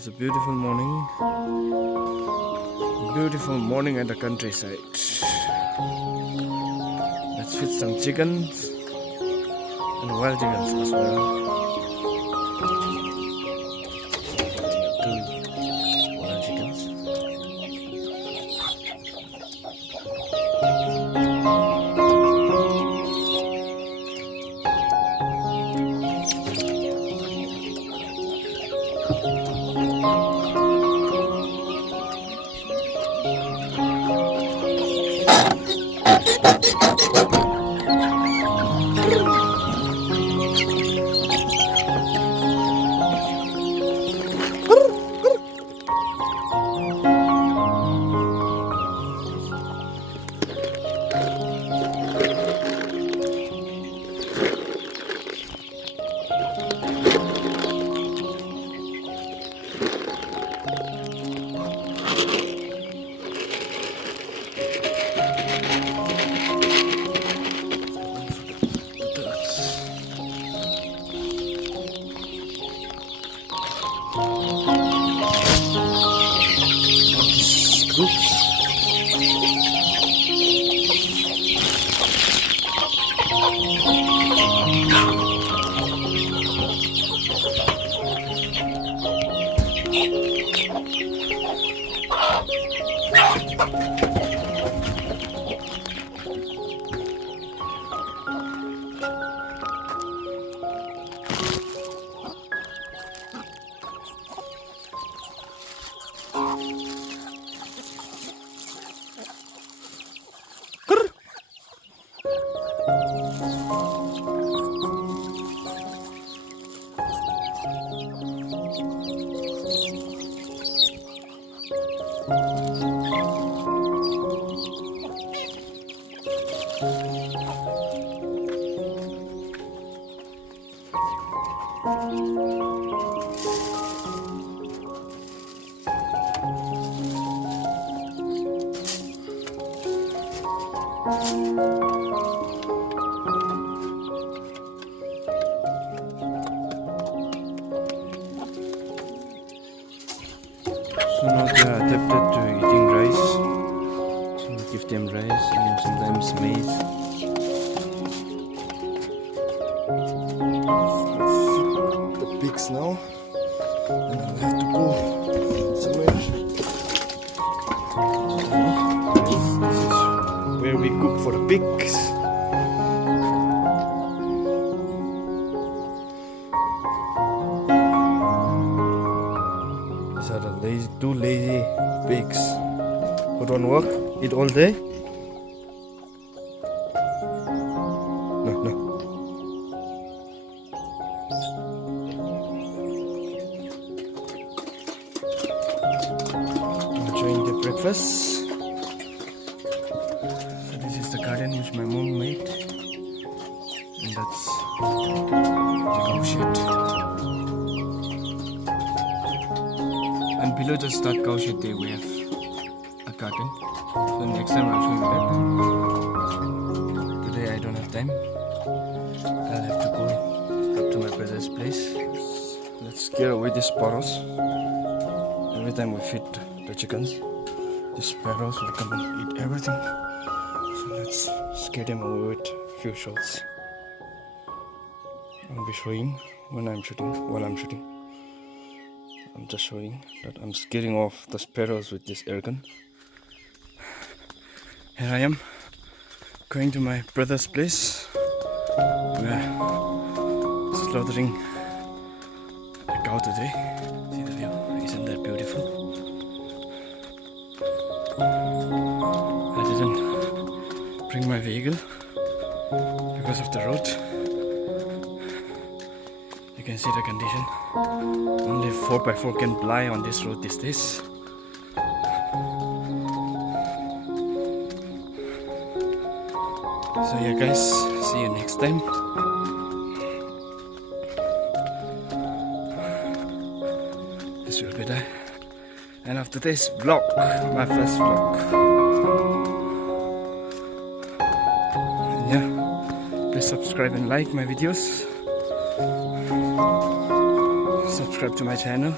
It's a beautiful morning. Beautiful morning at the countryside. Let's feed some chickens and wild chickens as well. Two wild chickens. Oops. So now they are adapted to eating rice. So we give them rice and sometimes maize. Let's feed the pigs now. And then we have to go somewhere. This is where we cook for the pigs. These are the two lazy pigs who don't work, eat all day. No. Enjoying the breakfast. So this is the garden which my mom made, and that's the cow shed. And below the start cow shed there we have a garden. So next time I'll show you that. Today I don't have time. I'll have to go up to my brother's place. Let's scare away the sparrows. Every time we feed the chickens, the sparrows will come and eat everything. So let's scare them away with a few shots. I'll be showing when I'm shooting, while I'm shooting. I'm just showing that I'm scaring off the sparrows with this air gun. Here I am, going to my brother's place. We're slaughtering a cow today. See the view, isn't that beautiful? I didn't bring my vehicle because of the road. You can see the condition. Only 4x4 can ply on this road these days. So yeah guys, see you next time. This will be the end of today's vlog, my first vlog. And yeah, please subscribe and like my videos. Subscribe to my channel.